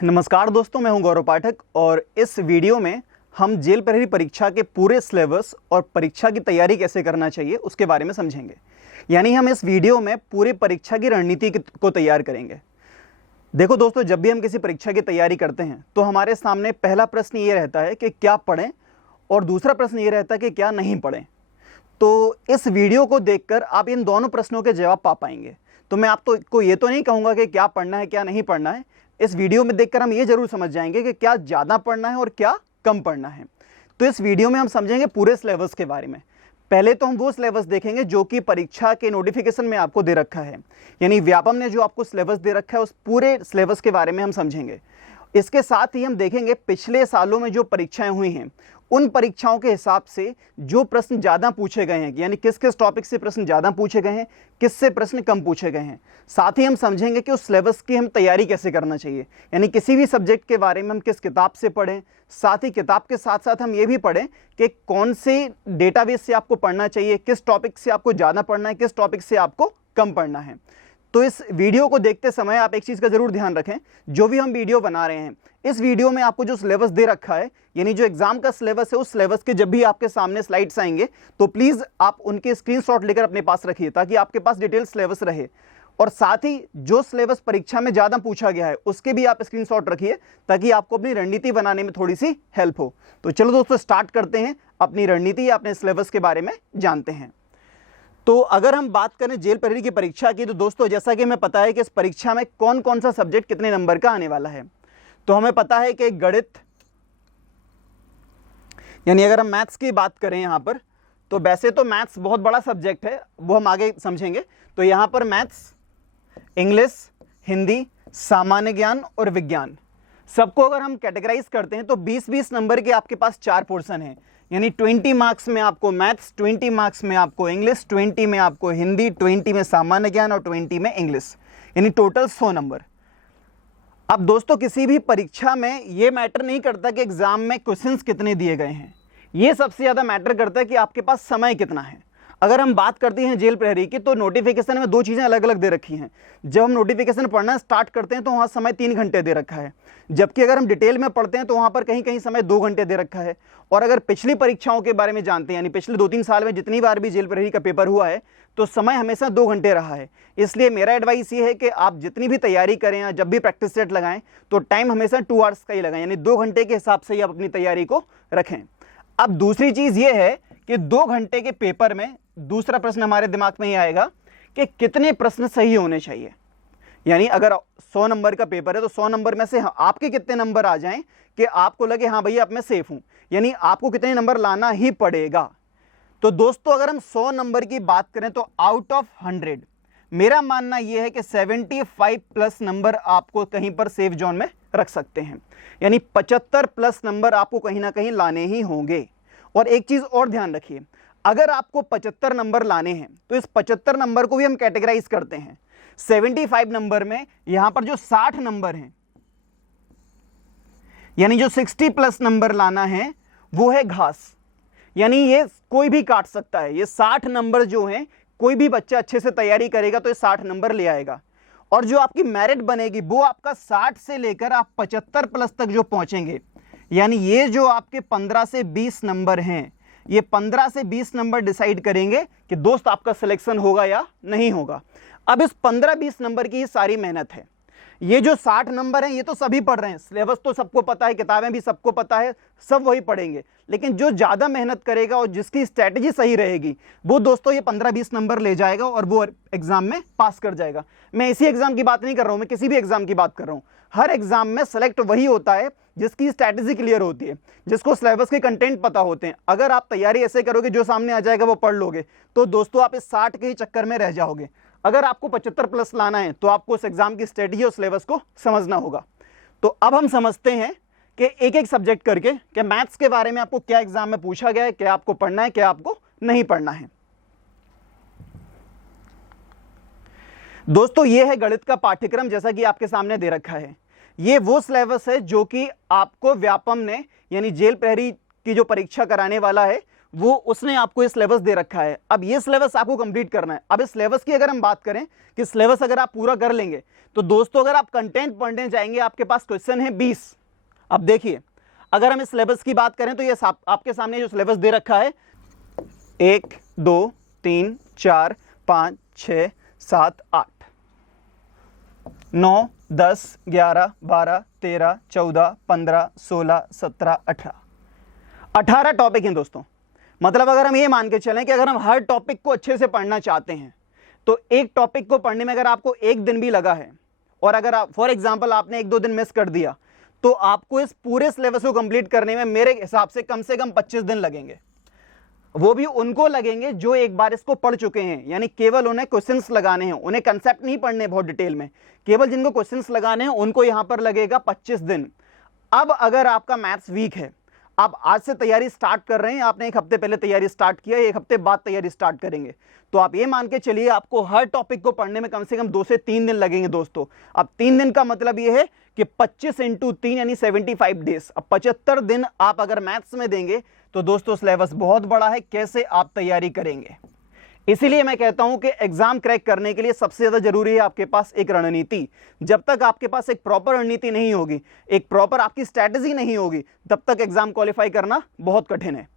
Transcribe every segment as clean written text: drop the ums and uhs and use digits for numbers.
नमस्कार दोस्तों, मैं हूं गौरव पाठक और इस वीडियो में हम जेल प्रहरी परीक्षा के पूरे सिलेबस और परीक्षा की तैयारी कैसे करना चाहिए उसके बारे में समझेंगे। यानी हम इस वीडियो में पूरी परीक्षा की रणनीति को तैयार करेंगे। देखो दोस्तों, जब भी हम किसी परीक्षा की तैयारी करते हैं तो हमारे सामने पहला प्रश्न ये रहता है कि क्या पढ़ें और दूसरा प्रश्न ये रहता है कि क्या नहीं पढ़ें। तो इस वीडियो को देखकर आप इन दोनों प्रश्नों के जवाब पा पाएंगे। तो मैं आपको ये तो नहीं कहूँगा कि क्या पढ़ना है क्या नहीं पढ़ना है। इस वीडियो में देखकर हम ये जरूर समझ जाएंगे कि क्या ज़्यादा पढ़ना है और क्या कम पढ़ना है। तो इस वीडियो में हम समझेंगे पूरे सिलेबस के बारे में। पहले तो हम वो सिलेबस देखेंगे जो कि परीक्षा के नोटिफिकेशन में आपको दे रखा है, यानी व्यापम ने जो आपको सिलेबस दे रखा है उस पूरे सिलेबस के बारे में हम समझेंगे। इसके साथ ही हम देखेंगे पिछले सालों में जो परीक्षाएं हुई हैं उन परीक्षाओं के हिसाब से जो प्रश्न ज़्यादा पूछे गए हैं, यानी किस किस टॉपिक से प्रश्न ज़्यादा पूछे गए हैं, किससे प्रश्न कम पूछे गए हैं। साथ ही हम समझेंगे कि उस सिलेबस की हम तैयारी कैसे करना चाहिए, यानी किसी भी सब्जेक्ट के बारे में हम किस किताब से पढ़ें। साथ ही किताब के साथ साथ हम ये भी पढ़ें कि कौन से डेटाबेस से आपको पढ़ना चाहिए, किस टॉपिक से आपको ज़्यादा पढ़ना है, किस टॉपिक से आपको कम पढ़ना है। तो इस वीडियो को देखते समय आप एक चीज़ का ज़रूर ध्यान रखें, जो भी हम वीडियो बना रहे हैं इस वीडियो में आपको जो सिलेबस दे रखा है, यानी जो एग्जाम का सिलेबस है, उस सिलेबस के जब भी आपके सामने स्लाइड्स आएंगे तो प्लीज़ आप उनके स्क्रीनशॉट लेकर अपने पास रखिए ताकि आपके पास डिटेल सिलेबस रहे। और साथ ही जो सिलेबस परीक्षा में ज़्यादा पूछा गया है उसके भी आप स्क्रीनशॉट रखिए ताकि आपको अपनी रणनीति बनाने में थोड़ी सी हेल्प हो। तो चलो दोस्तों, स्टार्ट करते हैं, अपनी रणनीति या अपने सिलेबस के बारे में जानते हैं। तो अगर हम बात करें जेल प्रहरी की परीक्षा की, तो दोस्तों जैसा कि हमें पता है कि इस परीक्षा में कौन कौन सा सब्जेक्ट कितने नंबर का आने वाला है। तो हमें पता है कि गणित, यानी अगर हम मैथ्स की बात करें यहाँ पर, तो वैसे तो मैथ्स बहुत बड़ा सब्जेक्ट है, वो हम आगे समझेंगे। तो यहाँ पर मैथ्स, इंग्लिश, हिंदी, सामान्य ज्ञान और विज्ञान, सबको अगर हम कैटेगराइज करते हैं तो 20-20 नंबर के आपके पास 4 पोर्शन हैं। यानी 20 मार्क्स में आपको मैथ्स, 20 मार्क्स में आपको इंग्लिश, 20 में आपको हिंदी, 20 में सामान्य ज्ञान और 20 में इंग्लिश, यानी टोटल 100 नंबर। अब दोस्तों किसी भी परीक्षा में ये मैटर नहीं करता कि एग्जाम में क्वेश्चंस कितने दिए गए हैं, ये सबसे ज़्यादा मैटर करता है कि आपके पास समय कितना है। अगर हम बात करते हैं जेल प्रहरी की, तो नोटिफिकेशन में 2 चीज़ें अलग अलग दे रखी हैं। जब हम नोटिफिकेशन पढ़ना स्टार्ट करते हैं तो वहाँ समय 3 घंटे दे रखा है, जबकि अगर हम डिटेल में पढ़ते हैं तो वहाँ पर कहीं कहीं समय 2 घंटे दे रखा है। और अगर पिछली परीक्षाओं के बारे में जानते हैं, यानी पिछले 2-3 साल में जितनी बार भी जेल प्रहरी का पेपर हुआ है तो समय हमेशा 2 घंटे रहा है। इसलिए मेरा एडवाइस ये है कि आप जितनी भी तैयारी करें या जब भी प्रैक्टिस सेट लगाएं तो टाइम हमेशा 2 आवर्स का ही लगाएं, यानी 2 घंटे के हिसाब से ही आप अपनी तैयारी को रखें। अब दूसरी चीज़ ये है कि 2 घंटे के पेपर में दूसरा प्रश्न हमारे दिमाग में ही आएगा कि कितने प्रश्न सही होने चाहिए। यानी अगर 100 नंबर का पेपर है तो 100 नंबर में से आपके कितने नंबर आ जाएं कि आपको लगे हाँ भैया अब मैं सेफ हूं, यानी आपको कितने नंबर लाना ही पड़ेगा। तो दोस्तों अगर हम 100 नंबर की बात करें तो आउट ऑफ 100 मेरा मानना यह है कि 75 प्लस नंबर आपको कहीं पर सेफ जोन में रख सकते हैं, यानी 75 प्लस नंबर आपको कहीं ना कहीं लाने ही होंगे। और एक चीज़ और ध्यान रखिए, अगर आपको 75 नंबर लाने हैं तो इस 75 नंबर को भी हम कैटेगराइज करते हैं। 75 नंबर में यहां पर जो 60 नंबर हैं, यानी जो 60 प्लस नंबर लाना है वो है घास, यानी ये कोई भी काट सकता है। ये 60 नंबर जो हैं, कोई भी बच्चा अच्छे से तैयारी करेगा तो ये 60 नंबर ले आएगा। और जो आपकी मेरिट बनेगी वो आपका 60 से लेकर आप 75 प्लस तक जो पहुंचेंगे, यानी ये जो आपके 15 से 20 नंबर हैं, ये 15 से 20 नंबर डिसाइड करेंगे कि दोस्त आपका सिलेक्शन होगा या नहीं होगा। अब इस 15-20 नंबर की सारी मेहनत है। ये जो 60 नंबर हैं ये तो सभी पढ़ रहे हैं, सिलेबस तो सबको पता है, किताबें भी सबको पता है, सब वही पढ़ेंगे। लेकिन जो ज़्यादा मेहनत करेगा और जिसकी स्ट्रैटेजी सही रहेगी वो दोस्तों ये 15-20 नंबर ले जाएगा और वो एग्जाम में पास कर जाएगा। मैं इसी एग्जाम की बात नहीं कर रहा हूँ, मैं किसी भी एग्जाम की बात कर रहा हूँ। हर एग्जाम में सेलेक्ट वही होता है जिसकी स्ट्रैटेजी क्लियर होती है, जिसको सिलेबस के कंटेंट पता होते हैं। अगर आप तैयारी ऐसे करोगे जो सामने आ जाएगा वो पढ़ लोगे तो दोस्तों आप इस 60 के ही चक्कर में रह जाओगे। अगर आपको 75 प्लस लाना है तो आपको उस एग्जाम की स्ट्रेटजी और सिलेबस को समझना होगा। तो अब हम समझते हैं कि एक एक सब्जेक्ट करके कि मैथ्स के बारे में आपको क्या एग्जाम में पूछा गया है, क्या आपको पढ़ना है, क्या आपको नहीं पढ़ना है। दोस्तों ये है गणित का पाठ्यक्रम, जैसा कि आपके सामने दे रखा है। ये वो सिलेबस है जो कि आपको व्यापम ने, यानी जेल प्रहरी की जो परीक्षा कराने वाला है वो उसने आपको ये सिलेबस दे रखा है। अब ये सिलेबस आपको कंप्लीट करना है। अब इस सिलेबस की अगर हम बात करें कि सिलेबस अगर आप पूरा कर लेंगे तो दोस्तों अगर आप कंटेंट पढ़ने जाएंगे आपके पास क्वेश्चन है 20। अब देखिए अगर हम इस सिलेबस की बात करें तो ये आपके सामने जो सिलेबस दे रखा है 1 2 3 4 5 6 7 8 9 10 11 12 13 14 15 16 17 18 टॉपिक हैं दोस्तों। मतलब अगर हम ये मान के चलें कि अगर हम हर टॉपिक को अच्छे से पढ़ना चाहते हैं तो एक टॉपिक को पढ़ने में अगर आपको एक दिन भी लगा है और अगर आप फॉर एग्जांपल आपने 1-2 दिन मिस कर दिया तो आपको इस पूरे सिलेबस को कंप्लीट करने में मेरे हिसाब से कम 25 दिन लगेंगे। वो भी उनको लगेंगे जो एक बार इसको पढ़ चुके हैं, यानी केवल उन्हें क्वेश्चंस लगाने हैं, उन्हें कंसेप्ट नहीं पढ़ने बहुत डिटेल में, केवल जिनको क्वेश्चंस लगाने हैं उनको यहां पर लगेगा 25 दिन। अब अगर आपका मैथ्स वीक है, आप आज से तैयारी स्टार्ट कर रहे हैं, आपने एक हफ्ते पहले तैयारी स्टार्ट किया, एक हफ्ते बाद तैयारी स्टार्ट करेंगे, तो आप ये मान के चलिए आपको हर टॉपिक को पढ़ने में कम से कम 2 से 3 दिन लगेंगे दोस्तों। अब 3 दिन का मतलब ये है कि 25 × 3 यानी 75 डेज। अब 75 दिन आप अगर मैथ्स में देंगे तो दोस्तों सिलेबस बहुत बड़ा है, कैसे आप तैयारी करेंगे। इसीलिए मैं कहता हूं कि एग्जाम क्रैक करने के लिए सबसे ज्यादा जरूरी है आपके पास एक रणनीति। जब तक आपके पास एक प्रॉपर रणनीति नहीं होगी, एक प्रॉपर आपकी स्ट्रैटेजी नहीं होगी, तब तक एग्जाम क्वालिफाई करना बहुत कठिन है।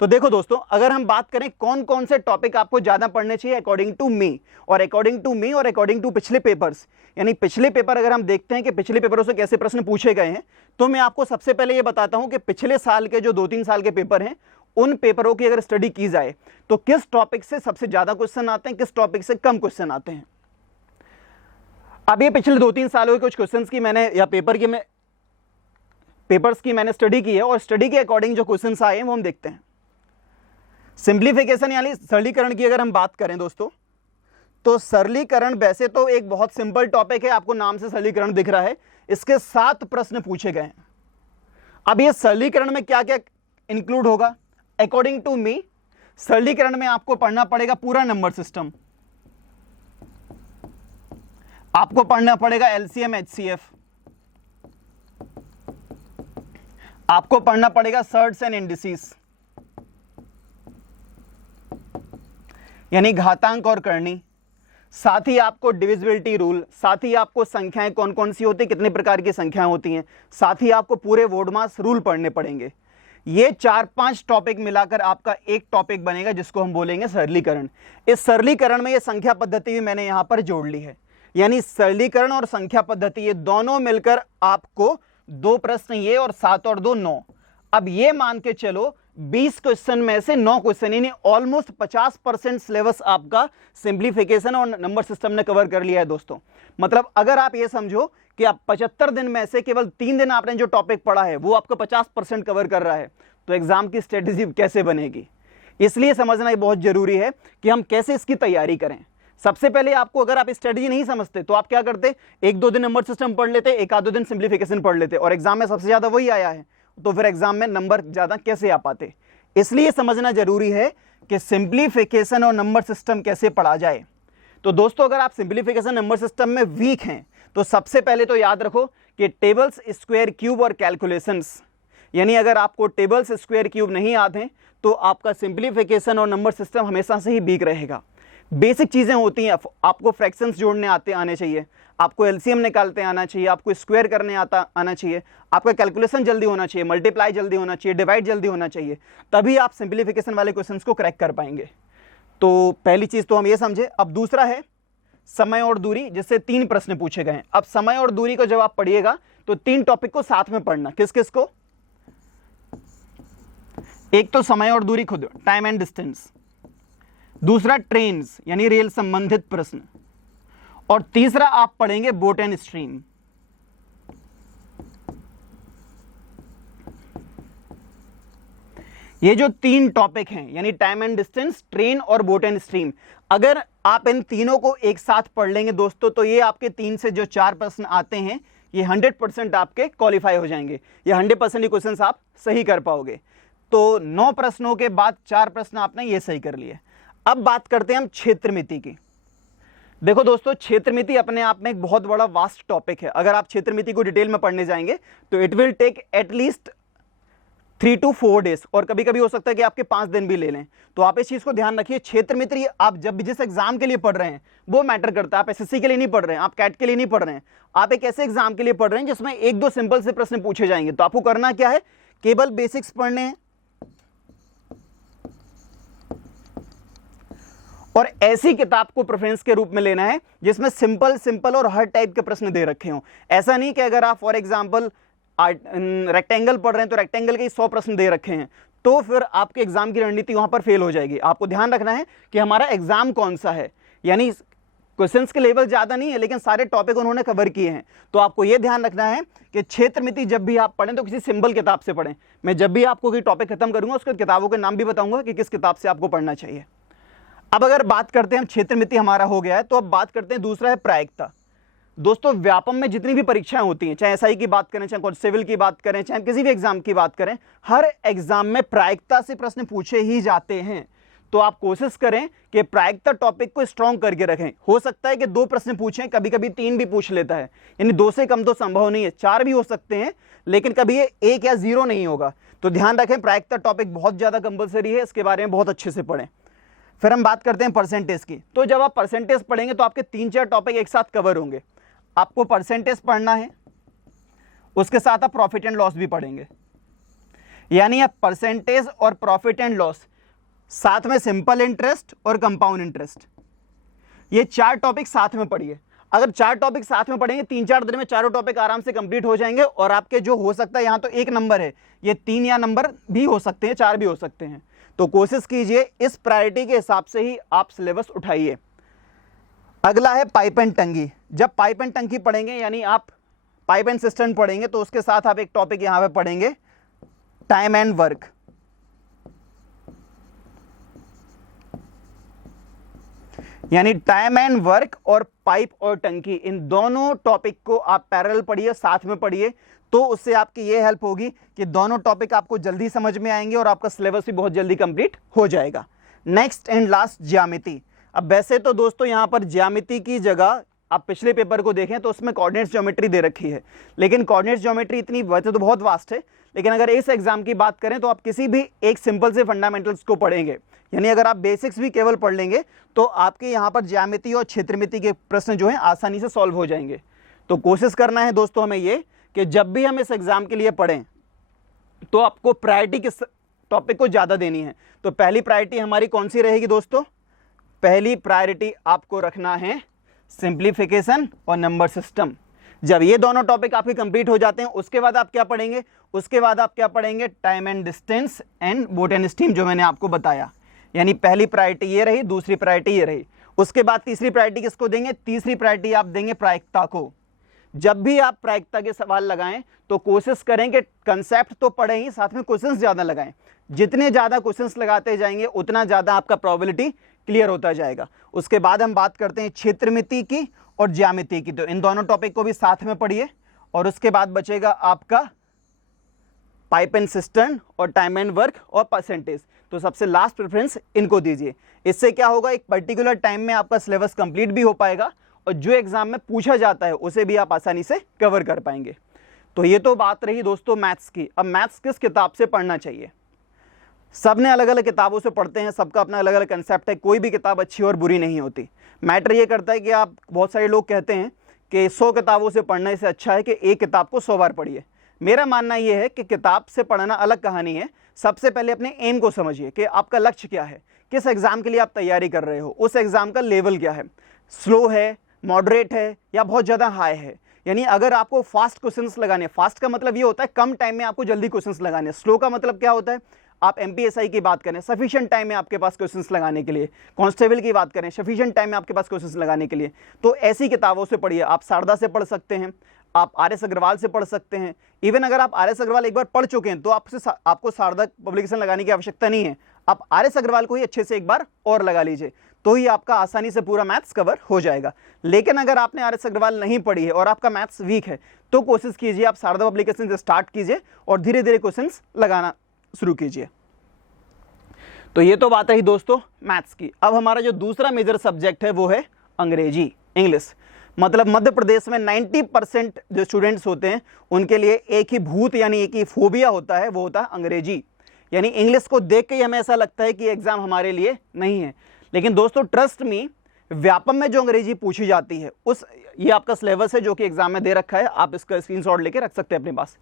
तो देखो दोस्तों, अगर हम बात करें कौन कौन से टॉपिक आपको ज्यादा पढ़ने चाहिए अकॉर्डिंग टू मी और अकॉर्डिंग टू पिछले पेपर्स, यानी पिछले पेपर अगर हम देखते हैं कि पिछले पेपरों से कैसे प्रश्न पूछे गए हैं, तो मैं आपको सबसे पहले यह बताता हूं कि पिछले साल के जो 2-3 साल के पेपर हैं उन पेपरों की अगर स्टडी की जाए तो किस टॉपिक से सबसे ज्यादा क्वेश्चन आते हैं, किस टॉपिक से कम क्वेश्चन आते हैं। अब ये पिछले 2-3 सालों के कुछ क्वेश्चंस की मैंने या पेपर्स की मैंने स्टडी की है और स्टडी के अकॉर्डिंग जो क्वेश्चंस आए हैं वो हम देखते हैं। सिंप्लीफिकेशन यानी सरलीकरण की अगर हम बात करें दोस्तों, तो सरलीकरण वैसे तो एक बहुत सिंपल टॉपिक है, आपको नाम से सरलीकरण दिख रहा है, इसके 7 प्रश्न पूछे गए हैं। अब ये सरलीकरण में क्या क्या इंक्लूड होगा, अकॉर्डिंग टू मी सरलीकरण में आपको पढ़ना पड़ेगा पूरा नंबर सिस्टम, आपको पढ़ना पड़ेगा एलसीएम एचसीएफ, आपको पढ़ना पड़ेगा सर्ट्स एंड इंडिसेस यानी घातांक और करनी, साथ ही आपको डिविजिबिलिटी रूल, साथ ही आपको संख्याएं कौन कौन सी होती है, कितने प्रकार की संख्याएं होती हैं, साथ ही आपको पूरे वोडमास रूल पढ़ने पड़ेंगे। ये 4-5 टॉपिक मिलाकर आपका एक टॉपिक बनेगा जिसको हम बोलेंगे सरलीकरण। इस सरलीकरण में ये संख्या पद्धति भी मैंने यहां पर जोड़ ली है, यानी सरलीकरण और संख्या पद्धति ये दोनों मिलकर आपको 2 प्रश्न ये और 7 और 2 9। अब ये मान के चलो 20 क्वेश्चन में से 9 क्वेश्चन यानी ऑलमोस्ट 50% सिलेबस आपका सिंप्लीफिकेशन और नंबर सिस्टम ने कवर कर लिया है दोस्तों। मतलब अगर आप ये समझो कि आप 75 दिन में से केवल 3 दिन आपने जो टॉपिक पढ़ा है वो आपको 50% कवर कर रहा है, तो एग्जाम की स्ट्रेटेजी कैसे बनेगी। इसलिए समझना ये बहुत जरूरी है कि हम कैसे इसकी तैयारी करें। सबसे पहले आपको अगर आप स्ट्रेटेजी नहीं समझते तो आप क्या करते, 1-2 दिन नंबर सिस्टम पढ़ लेते, 1-2 दिन सिंप्लीफिकेशन पढ़ लेते, और एग्जाम में सबसे ज्यादा वही आया है, तो फिर एग्जाम में नंबर ज्यादा कैसे आ पाते। इसलिए समझना जरूरी है कि सिंप्लीफिकेशन और नंबर सिस्टम कैसे पढ़ा जाए। तो दोस्तों अगर आप सिंप्लीफिकेशन नंबर सिस्टम में वीक हैं तो सबसे पहले तो याद रखो कि टेबल्स, स्क्वायर, क्यूब और कैलकुलेशंस, यानी अगर आपको टेबल्स, स्क्वायर, क्यूब नहीं याद हैं तो आपका सिंप्लीफिकेशन और नंबर सिस्टम हमेशा से ही वीक रहेगा। बेसिक चीजें होती हैं, आपको फ्रैक्शंस जोड़ने आने चाहिए, आपको एलसीएम निकालते आना चाहिए, आपको स्क्वायर करने आना चाहिए, आपका कैलकुलेशन जल्दी होना चाहिए, मल्टीप्लाई जल्दी होना चाहिए, डिवाइड जल्दी होना चाहिए, तभी आप सिंप्लीफिकेशन वाले क्वेश्चंस को क्रैक कर पाएंगे। तो पहली चीज तो हम ये समझे। अब दूसरा है समय और दूरी, जिससे 3 प्रश्न पूछे गए हैं। अब समय और दूरी को जब आप पढ़िएगा तो 3 टॉपिक को साथ में पढ़ना। किस किस को, एक तो समय और दूरी खुद, टाइम एंड डिस्टेंस, दूसरा ट्रेन्स यानी रेल संबंधित प्रश्न, और तीसरा आप पढ़ेंगे बोट एंड स्ट्रीम। ये जो 3 टॉपिक हैं यानी टाइम एंड डिस्टेंस, ट्रेन और बोट एंड स्ट्रीम, अगर आप इन तीनों को एक साथ पढ़ लेंगे दोस्तों तो ये आपके 3 से जो 4 प्रश्न आते हैं ये 100% आपके क्वालिफाई हो जाएंगे, ये 100% क्वेश्चन आप सही कर पाओगे। तो 9 प्रश्नों के बाद 4 प्रश्न आपने ये सही कर लिए। अब बात करते हैं हम क्षेत्रमिति की। देखो दोस्तों, क्षेत्रमिति अपने आप में एक बहुत बड़ा वास्ट टॉपिक है। अगर आप क्षेत्रमिति को डिटेल में पढ़ने जाएंगे तो it will take at least 3 to 4 days, और कभी कभी हो सकता है कि आपके 5 दिन भी ले लें। तो आप इस चीज को ध्यान रखिए। क्षेत्र मित्र आप जब भी जिस एग्जाम के लिए पढ़ रहे हैं वो मैटर करता है। आप एसएससी के लिए नहीं पढ़ रहे हैं, आप कैट के लिए नहीं पढ़ रहे हैं, आप एक ऐसे एग्जाम के लिए पढ़ रहे हैं जिसमें 1-2 सिंपल से प्रश्न पूछे जाएंगे। तो आपको करना क्या है, केवल बेसिक्स पढ़ने हैं और ऐसी किताब को प्रेफरेंस के रूप में लेना है जिसमें सिंपल और हर टाइप के प्रश्न दे रखे हों। ऐसा नहीं कि अगर आप फॉर एग्जांपल रेक्टेंगल पढ़ रहे हैं तो रेक्टेंगल के 100 प्रश्न दे रखे हैं तो फिर आपके एग्जाम की रणनीति वहां पर फेल हो जाएगी। आपको ध्यान रखना है कि हमारा एग्जाम कौन सा है, यानी क्वेश्चंस के लेवल ज्यादा नहीं है लेकिन सारे टॉपिक उन्होंने कवर किए हैं। तो आपको यह ध्यान रखना है कि क्षेत्र मिति जब भी आप पढ़ें तो किसी सिंपल किताब से पढ़ें। मैं जब भी आपको कोई टॉपिक खत्म करूंगा उसके किताबों के नाम भी बताऊंगा कि किस किताब से आपको पढ़ना चाहिए। अब अगर बात करते हैं, क्षेत्र मिति हमारा हो गया है, तो अब बात करते हैं दूसरा है प्रायिकता। दोस्तों व्यापम में जितनी भी परीक्षाएं होती हैं, चाहे एसआई की बात करें, चाहे सिविल की बात करें, चाहे किसी भी एग्जाम की बात करें, हर एग्जाम में प्रायिकता से प्रश्न पूछे ही जाते हैं। तो आप कोशिश करें कि प्रायिकता टॉपिक को स्ट्रॉन्ग करके रखें। हो सकता है कि 2 प्रश्न पूछें, कभी कभी 3 भी पूछ लेता है, यानी 2 से कम तो संभव नहीं है, 4 भी हो सकते हैं, लेकिन कभी ये 1 या 0 नहीं होगा। तो ध्यान रखें, प्रायिकता टॉपिक बहुत ज्यादा कंपलसरी है, इसके बारे में बहुत अच्छे से पढ़ें। फिर हम बात करते हैं परसेंटेज की। तो जब आप परसेंटेज पढ़ेंगे तो आपके 3-4 टॉपिक एक साथ कवर होंगे। आपको परसेंटेज पढ़ना है, उसके साथ आप प्रॉफिट एंड लॉस भी पढ़ेंगे, यानी आप परसेंटेज और प्रॉफिट एंड लॉस, साथ में सिंपल इंटरेस्ट और कंपाउंड इंटरेस्ट, ये 4 टॉपिक साथ में पढ़िए। अगर 4 टॉपिक साथ में पढ़ेंगे 3-4 दिन में चारों टॉपिक आराम से कंप्लीट हो जाएंगे। और आपके जो हो सकता है, यहां तो 1 नंबर है, ये 3 या नंबर भी हो सकते हैं, 4 भी हो सकते हैं। तो कोशिश कीजिए इस प्रायोरिटी के हिसाब से ही आप सिलेबस उठाइए। अगला है पाइप एंड टंकी। जब पाइप एंड टंकी पढ़ेंगे, यानी आप पाइप एंड सिस्टम पढ़ेंगे, तो उसके साथ आप एक टॉपिक यहां पे पढ़ेंगे, टाइम एंड वर्क। यानी टाइम एंड वर्क और पाइप और टंकी, इन दोनों टॉपिक को आप पैरेलल पढ़िए, साथ में पढ़िए। तो उससे आपकी ये हेल्प होगी कि दोनों टॉपिक आपको जल्दी समझ में आएंगे और आपका सिलेबस भी बहुत जल्दी कंप्लीट हो जाएगा। नेक्स्ट एंड लास्ट, ज्यामिति। अब वैसे तो दोस्तों यहां पर ज्यामिति की जगह आप पिछले पेपर को देखें तो उसमें कोऑर्डिनेट्स ज्योमेट्री दे रखी है, लेकिन कोऑर्डिनेट्स ज्योमेट्री इतनी वैसे तो बहुत वास्ट है, लेकिन अगर इस एग्जाम की बात करें तो आप किसी भी एक सिंपल से फंडामेंटल्स को पढ़ेंगे, यानी अगर आप बेसिक्स भी केवल पढ़ लेंगे तो आपके यहाँ पर ज्यामिति और क्षेत्रमिति के प्रश्न जो हैं आसानी से सॉल्व हो जाएंगे। तो कोशिश करना है दोस्तों हमें ये कि जब भी हम इस एग्जाम के लिए पढ़ें तो आपको प्रायोरिटी किस टॉपिक को ज़्यादा देनी है। तो पहली प्रायोरिटी हमारी कौन सी रहेगी दोस्तों? पहली प्रायोरिटी आपको रखना है सिंप्लीफिकेशन और नंबर सिस्टम। जब ये दोनों टॉपिक आपके कंप्लीट हो जाते हैं उसके बाद आप क्या पढ़ेंगे? उसके बाद आप क्या पढ़ेंगे? Time and distance and boat and steam, जो मैंने आपको बताया। यानी पहली प्रायोरिटी ये रही, दूसरी प्रायोरिटी ये रही। उसके बाद तीसरी प्रायोरिटी किसको देंगे? तीसरी प्रायोरिटी आप देंगे प्रायिकता को। जब भी आप प्रायिकता के सवाल लगाएं तो कोशिश करें कि कंसेप्ट तो पढ़ें ही, साथ में क्वेश्चंस ज़्यादा लगाएं। जितने ज़्यादा क्वेश्चंस लगाते जाएंगे उतना ज़्यादा आपका प्रोबेबिलिटी क्लियर होता जाएगा। उसके बाद हम बात करते हैं क्षेत्रमिति की और ज्यामिति की। तो इन दोनों टॉपिक को भी साथ में पढ़िए। और उसके बाद बचेगा आपका पाइप एंड सिस्टम और टाइम एंड वर्क और परसेंटेज। तो सबसे लास्ट प्रेफरेंस इनको दीजिए। इससे क्या होगा, एक पर्टिकुलर टाइम में आपका सिलेबस कंप्लीट भी हो पाएगा और जो एग्जाम में पूछा जाता है उसे भी आप आसानी से कवर कर पाएंगे। तो ये तो बात रही दोस्तों मैथ्स की। अब मैथ्स किस किताब से पढ़ना चाहिए? सब ने अलग अलग किताबों से पढ़ते हैं, सबका अपना अलग अलग कंसेप्ट है। कोई भी किताब अच्छी और बुरी नहीं होती। मैटर ये करता है कि आप, बहुत सारे लोग कहते हैं कि 100 किताबों से पढ़ने से अच्छा है कि एक किताब को 100 बार पढ़िए। मेरा मानना यह है कि किताब से पढ़ना अलग कहानी है। सबसे पहले अपने एम को समझिए कि आपका लक्ष्य क्या है, किस एग्जाम के लिए आप तैयारी कर रहे हो, उस एग्जाम का लेवल क्या है, स्लो है, मॉडरेट है या बहुत ज़्यादा हाई है। यानी अगर आपको फास्ट क्वेश्चंस लगाने, फास्ट का मतलब ये होता है कम टाइम में आपको जल्दी क्वेश्चंस लगाने, स्लो का मतलब क्या होता है, आप एमपीएसआई की बात करें सफिशिएंट टाइम में आपके पास क्वेश्चंस लगाने के लिए, कांस्टेबल की बात करें सफिशिएंट टाइम में आपके पास क्वेश्चंस लगाने के लिए। तो ऐसी किताबों से पढ़िए। आप शारदा से पढ़ सकते हैं, आप आर.एस. अग्रवाल से पढ़ सकते हैं। इवन अगर आप आर.एस. अग्रवाल एक बार पढ़ चुके हैं तो आपको शारदा पब्लिकेशन लगाने की आवश्यकता नहीं है। आप आर.एस. अग्रवाल को ही अच्छे से एक बार और लगा लीजिए, तो ही आपका आसानी से पूरा मैथ्स कवर हो जाएगा। लेकिन अगर आपने आर.एस. अग्रवाल नहीं पढ़ी है और आपका मैथ्स वीक है तो कोशिश कीजिए आप शारदा पब्लिकेशन से स्टार्ट कीजिए और धीरे धीरे क्वेश्चंस लगाना शुरू कीजिए। तो ये तो बात रही दोस्तों मैथ्स की। अब हमारा जो दूसरा मेजर सब्जेक्ट है वो है अंग्रेजी, इंग्लिश। मतलब मध्य प्रदेश में 90% जो स्टूडेंट्स होते हैं उनके लिए एक ही भूत यानी एक ही फोबिया होता है, वो होता है अंग्रेजी। यानी इंग्लिश को देख के ही हमें ऐसा लगता है कि एग्जाम हमारे लिए नहीं है। लेकिन दोस्तों ट्रस्ट मी, व्यापम में जो अंग्रेजी पूछी जाती है उस, ये आपका सिलेबस है जो कि एग्जाम में दे रखा है, आप इसका स्क्रीनशॉट लेके रख सकते हैं अपने पास।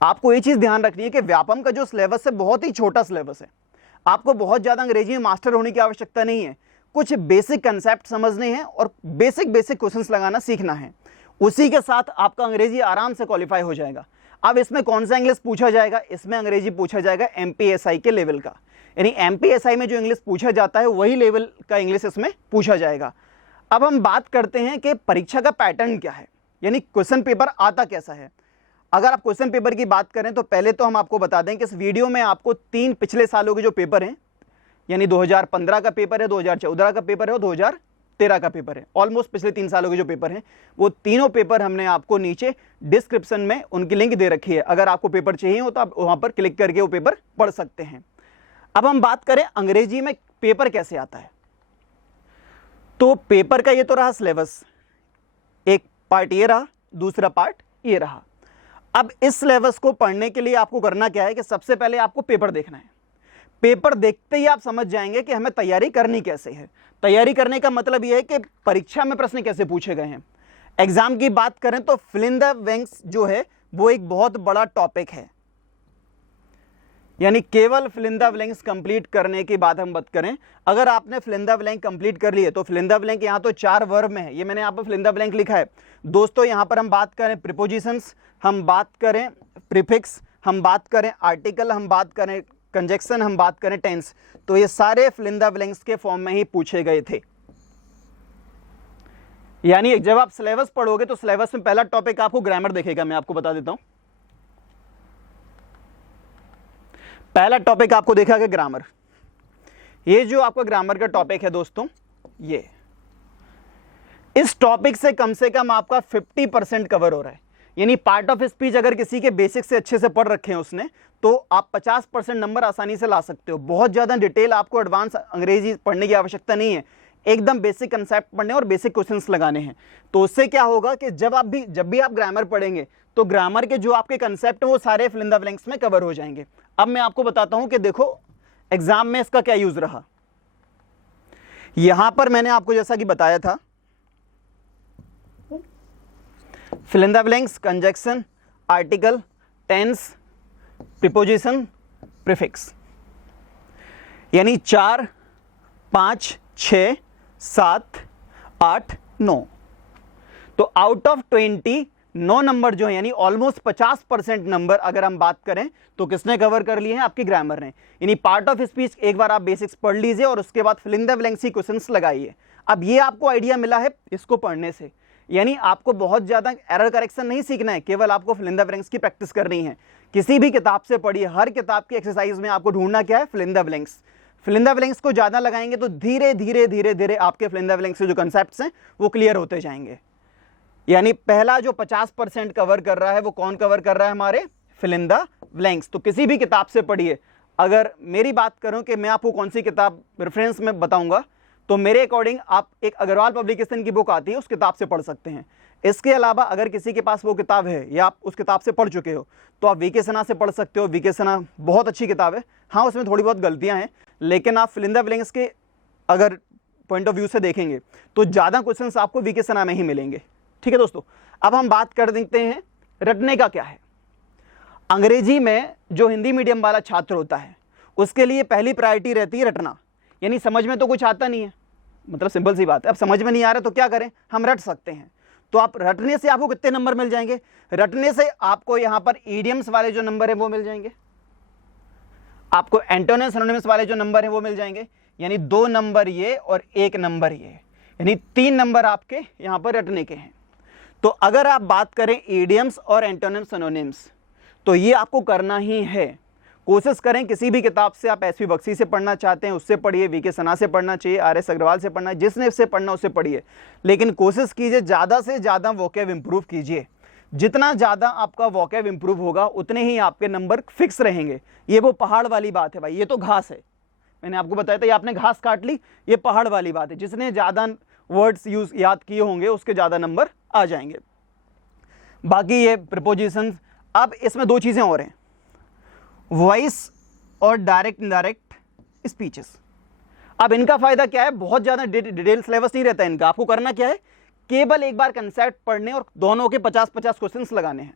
आपको ये चीज ध्यान रखनी है कि व्यापम का जो सिलेबस है बहुत ही छोटा सिलेबस है। आपको बहुत ज्यादा अंग्रेजी में मास्टर होने की आवश्यकता नहीं है, कुछ बेसिक कंसेप्ट समझने हैं और बेसिक क्वेश्चंस लगाना सीखना है। उसी के साथ आपका अंग्रेजी आराम से क्वालिफाई हो जाएगा। अब इसमें कौन सा इंग्लिश पूछा जाएगा? इसमें अंग्रेजी पूछा जाएगा एमपीएसआई के लेवल का, यानी एमपीएसआई में जो इंग्लिश पूछा जाता है वही लेवल का इंग्लिश इसमें पूछा जाएगा। अब हम बात करते हैं कि परीक्षा का पैटर्न क्या है, यानी क्वेश्चन पेपर आता कैसा है। अगर आप क्वेश्चन पेपर की बात करें तो पहले तो हम आपको बता दें कि इस वीडियो में आपको 3 पिछले सालों के जो पेपर हैं, यानी 2015 का पेपर है, 2014 का पेपर है और 2013 का पेपर है, ऑलमोस्ट पिछले 3 सालों के जो पेपर हैं वो तीनों पेपर हमने आपको नीचे डिस्क्रिप्शन में उनकी लिंक दे रखी है। अगर आपको पेपर चाहिए हो तो आप वहां पर क्लिक करके वो पेपर पढ़ सकते हैं। अब हम बात करें अंग्रेजी में पेपर कैसे आता है, तो पेपर का ये तो रहा सिलेबस, एक पार्ट ये रहा, दूसरा पार्ट ये रहा। अब इस सिलेबस को पढ़ने के लिए आपको करना क्या है कि सबसे पहले आपको पेपर देखना है। पेपर देखते ही आप समझ जाएंगे कि हमें तैयारी करनी कैसे है। तैयारी करने का मतलब यह है कि परीक्षा में प्रश्न कैसे पूछे गए हैं। एग्जाम की बात करें तो फिल इन द ब्लैंक्स जो है वो एक बहुत बड़ा टॉपिक है, यानी केवल fill in the blanks complete करने की बात हम बात करें। अगर आपने fill in the blank complete कर लिए तो फिल इन द ब्लैंक यहाँ तो 4 वर्ब में है, ये मैंने यहाँ पर फिल इन द ब्लैंक लिखा है दोस्तों। यहाँ पर हम बात करें प्रीपोजिशंस, हम बात करें प्रीफिक्स, हम बात करें आर्टिकल, हम बात करें कंजक्शन, हम बात करें टेंस, तो ये सारे फिल इन द ब्लैंक्स के फॉर्म में ही पूछे गए थे। यानी जब आप सिलेबस पढ़ोगे तो सिलेबस में पहला टॉपिक आपको ग्रामर देखेगा। मैं आपको बता देता हूं, पहला टॉपिक आपको देखेगा ग्रामर। ये जो आपका ग्रामर का टॉपिक है दोस्तों, ये इस टॉपिक से कम आपका 50% कवर हो रहा है। यानी पार्ट ऑफ स्पीच अगर किसी के बेसिक से अच्छे से पढ़ रखे हैं उसने, तो आप 50% नंबर आसानी से ला सकते हो। बहुत ज़्यादा डिटेल आपको एडवांस अंग्रेजी पढ़ने की आवश्यकता नहीं है, एकदम बेसिक कंसेप्ट पढ़ने और बेसिक क्वेश्चंस लगाने हैं। तो उससे क्या होगा कि जब भी आप ग्रामर पढ़ेंगे तो ग्रामर के जो आपके कंसेप्ट हैं वो सारे फिल इन द ब्लैंक्स में कवर हो जाएंगे। अब मैं आपको बताता हूं कि देखो एग्जाम में इसका क्या यूज रहा। यहां पर मैंने आपको जैसा कि बताया था, fill in the blanks, conjunction, article, tense, preposition, prefix, यानी 4, 5, 6, 7, 8, 9। तो आउट ऑफ 20 9 नंबर जो है यानी ऑलमोस्ट 50% नंबर अगर हम बात करें तो किसने कवर कर लिए हैं? आपकी ग्रामर ने। यानी पार्ट ऑफ स्पीच एक बार आप बेसिक्स पढ़ लीजिए और उसके बाद फिल इन द ब्लैंक्स ही क्वेश्चंस लगाइए। अब ये आपको आइडिया मिला है इसको पढ़ने से, यानी आपको बहुत ज्यादा एरर करेक्शन नहीं सीखना है, केवल आपको फिल इन द ब्लैंक्स की प्रैक्टिस करनी है। किसी भी किताब से पढ़िए, हर किताब की एक्सरसाइज में आपको ढूंढना क्या है? Fill in the blanks. Fill in the blanks को ज्यादा लगाएंगे तो धीरे धीरे आपके फिल इन द ब्लैंक्स से जो कंसेप्ट्स हैं वो क्लियर होते जाएंगे। यानी पहला जो 50% कवर कर रहा है वो कौन कवर कर रहा है? हमारे फिल इन द ब्लैंक्स। तो किसी भी किताब से पढ़िए। अगर मेरी बात करूं कि मैं आपको कौन सी किताब रेफरेंस में बताऊंगा, तो मेरे अकॉर्डिंग आप एक अग्रवाल पब्लिकेशन की बुक आती है उस किताब से पढ़ सकते हैं। इसके अलावा अगर किसी के पास वो किताब है या आप उस किताब से पढ़ चुके हो तो आप वीके सिन्हा से पढ़ सकते हो। वीके सिन्हा बहुत अच्छी किताब है, हाँ उसमें थोड़ी बहुत गलतियां हैं, लेकिन आप फिल इन द ब्लैंक्स के अगर पॉइंट ऑफ व्यू से देखेंगे तो ज़्यादा क्वेश्चंस आपको वीके सिन्हा में ही मिलेंगे। ठीक है दोस्तों, अब हम बात कर देते हैं रटने का क्या है। अंग्रेजी में जो हिंदी मीडियम वाला छात्र होता है उसके लिए पहली प्रायोरिटी रहती है रटना। यानी समझ में तो कुछ आता नहीं है, मतलब सिंपल सी बात है, अब समझ में नहीं आ रहा तो क्या करें? हम रट सकते हैं। तो आप रटने से आपको कितने नंबर मिल जाएंगे? रटने से आपको यहां पर ईडियम्स वाले जो नंबर है वो मिल जाएंगे, आपको एंटोनिम्स सिनोनिम्स वाले जो नंबर है वो मिल जाएंगे, यानी 2 नंबर ये और 1 नंबर ये, यानी 3 नंबर आपके यहां पर रटने के हैं। तो अगर आप बात करें ईडियम्स और एंटोनिम्स सिनोनिम्स तो ये आपको करना ही है। कोशिश करें किसी भी किताब से, आप एसपी बख्शी से पढ़ना चाहते हैं उससे पढ़िए, वीके सिन्हा से पढ़ना चाहिए, आरएस अग्रवाल से पढ़ना है, जिसने से पढ़ना उससे पढ़िए, लेकिन कोशिश कीजिए ज़्यादा से ज़्यादा वोकैब इंप्रूव कीजिए। जितना ज़्यादा आपका वोकैब इंप्रूव होगा उतने ही आपके नंबर फिक्स रहेंगे। ये वो पहाड़ वाली बात है भाई, ये तो घास है, मैंने आपको बताया था, ये आपने घास काट ली, ये पहाड़ वाली बात है। जिसने ज़्यादा वर्ड्स याद किए होंगे उसके ज़्यादा नंबर आ जाएंगे। बाकी ये प्रीपोजिशन। अब इसमें दो चीज़ें और हैं, वॉइस और डायरेक्ट इनडायरेक्ट स्पीचेस। अब इनका फायदा क्या है, बहुत ज़्यादा डिटेल सिलेबस नहीं रहता है इनका। आपको करना क्या है, केवल एक बार कंसेप्ट पढ़ने और दोनों के 50-50 क्वेश्चंस लगाने हैं।